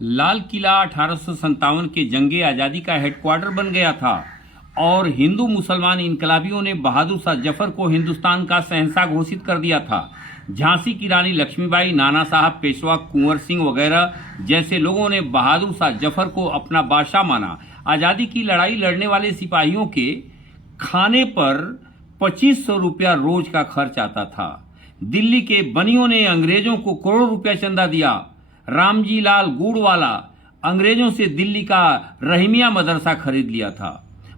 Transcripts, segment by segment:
लाल किला 1857 के जंगे आज़ादी का हेडक्वार्टर बन गया था और हिंदू मुसलमान इनकलाबियों ने बहादुर शाह जफर को हिंदुस्तान का शहंशाह घोषित कर दिया था। झांसी की रानी लक्ष्मीबाई, नाना साहब पेशवा, कुंवर सिंह वगैरह जैसे लोगों ने बहादुर शाह जफर को अपना बादशाह माना। आज़ादी की लड़ाई लड़ने वाले सिपाहियों के खाने पर 2500 रुपया रोज का खर्च आता था। दिल्ली के बनियों ने अंग्रेजों को करोड़ों रुपया चंदा दिया। रामजी लाल गुड़वाला अंग्रेजों से दिल्ली का रहीमिया मदरसा खरीद लिया था।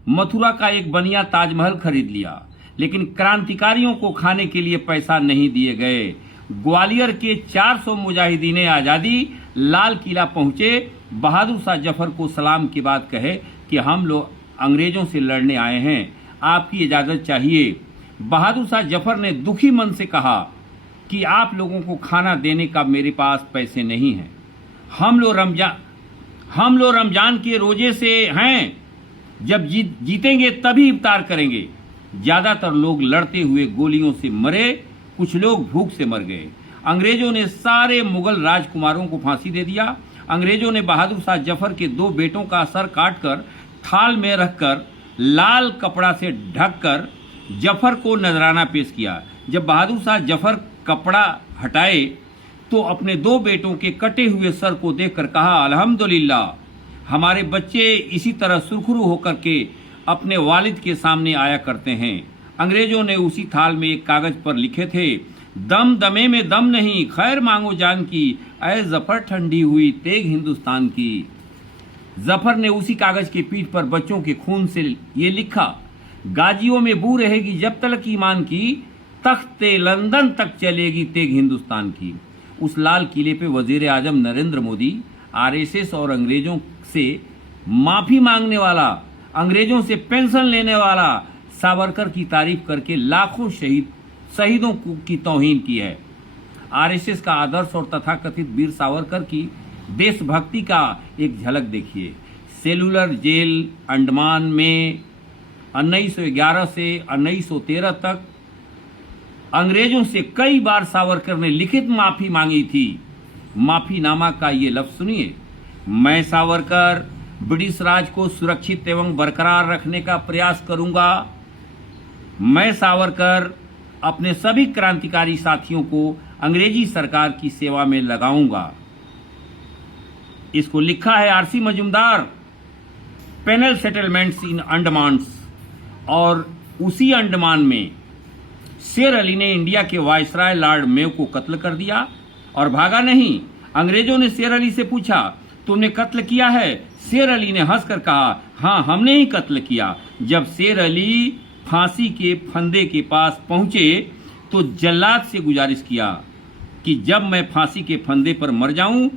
मथुरा का एक बनिया ताजमहल खरीद लिया, लेकिन क्रांतिकारियों को खाने के लिए पैसा नहीं दिए गए। ग्वालियर के 400 मुजाहिदीन आज़ादी लाल किला पहुंचे। बहादुर शाह जफर को सलाम के बाद कहे कि हम लोग अंग्रेजों से लड़ने आए हैं, आपकी इजाज़त चाहिए। बहादुर शाह जफर ने दुखी मन से कहा कि आप लोगों को खाना देने का मेरे पास पैसे नहीं हैं। हम लोग रमजान के रोजे से हैं, जब जीतेंगे तभी इफ्तार करेंगे। ज्यादातर लोग लड़ते हुए गोलियों से मरे, कुछ लोग भूख से मर गए। अंग्रेजों ने सारे मुगल राजकुमारों को फांसी दे दिया। अंग्रेजों ने बहादुर शाह जफर के 2 बेटों का सर काटकर थाल में रखकर लाल कपड़ा से ढककर जफर को नजराना पेश किया। जब बहादुर शाह जफर कपड़ा हटाए तो अपने 2 बेटों के कटे हुए सर को देखकर कहा, अल्हम्दुलिल्लाह, हमारे बच्चे इसी तरह सुरखुरू होकर के अपने वालिद के सामने आया करते हैं। अंग्रेजों ने उसी थाल में एक कागज पर लिखे थे, दम दमे में दम नहीं, खैर मांगो जान की, ऐ जफर ठंडी हुई तेग हिंदुस्तान की। जफर ने उसी कागज के पीठ पर बच्चों के खून से ये लिखा, गाजियों में बू रहेगी जब तलक ईमान की, तख्ते लंदन तक चलेगी तेग हिंदुस्तान की। उस लाल किले पे वजीर आजम नरेंद्र मोदी आरएसएस और अंग्रेजों से माफी मांगने वाला, अंग्रेजों से पेंशन लेने वाला सावरकर की तारीफ करके लाखों शहीदों की तौहीन की है। आरएसएस का आदर्श और तथाकथित वीर सावरकर की देशभक्ति का एक झलक देखिए। सेलुलर जेल अंडमान में 1911 से 1913 तक अंग्रेजों से कई बार सावरकर ने लिखित माफी मांगी थी। माफीनामा का ये लफ्ज सुनिए, मैं सावरकर ब्रिटिश राज को सुरक्षित एवं बरकरार रखने का प्रयास करूंगा। मैं सावरकर अपने सभी क्रांतिकारी साथियों को अंग्रेजी सरकार की सेवा में लगाऊंगा। इसको लिखा है RC Majumdar, penal settlements in Andamans. और उसी अंडमान में शेर अली ने इंडिया के वायसराय लॉर्ड मेयो को कत्ल कर दिया और भागा नहीं। अंग्रेजों ने शेर अली से पूछा, तुमने कत्ल किया है? शेर अली ने हंसकर कहा, हाँ, हमने ही कत्ल किया। जब शेर अली फांसी के फंदे के पास पहुंचे तो जल्लाद से गुजारिश किया कि जब मैं फांसी के फंदे पर मर जाऊं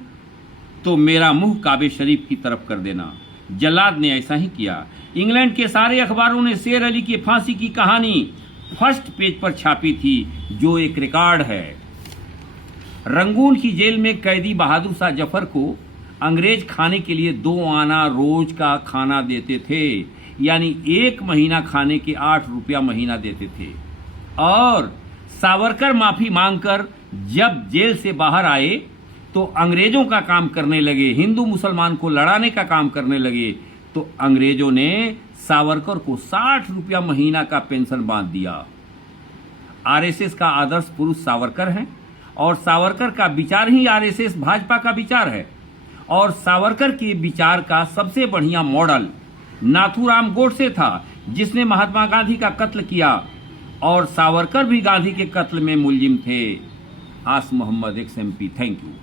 तो मेरा मुंह काबे शरीफ की तरफ कर देना। जल्लाद ने ऐसा ही किया। इंग्लैंड के सारे अखबारों ने शेर अली की फांसी की कहानी फर्स्ट पेज पर छापी थी, जो एक रिकॉर्ड है। रंगून की जेल में कैदी बहादुर शाह जफर को अंग्रेज खाने के लिए 2 आना रोज का खाना देते थे, यानी 1 महीना खाने के 8 रुपया महीना देते थे। और सावरकर माफी मांगकर जब जेल से बाहर आए तो अंग्रेजों का काम करने लगे, हिंदू मुसलमान को लड़ाने का काम करने लगे, तो अंग्रेजों ने सावरकर को 60 रुपया महीना का पेंशन बांध दिया। आरएसएस का आदर्श पुरुष सावरकर हैं और सावरकर का विचार ही आरएसएस भाजपा का विचार है। और सावरकर के विचार का सबसे बढ़िया मॉडल नाथूराम गोडसे था, जिसने महात्मा गांधी का कत्ल किया, और सावरकर भी गांधी के कत्ल में मुलजिम थे। आस मोहम्मद XMP, थैंक यू।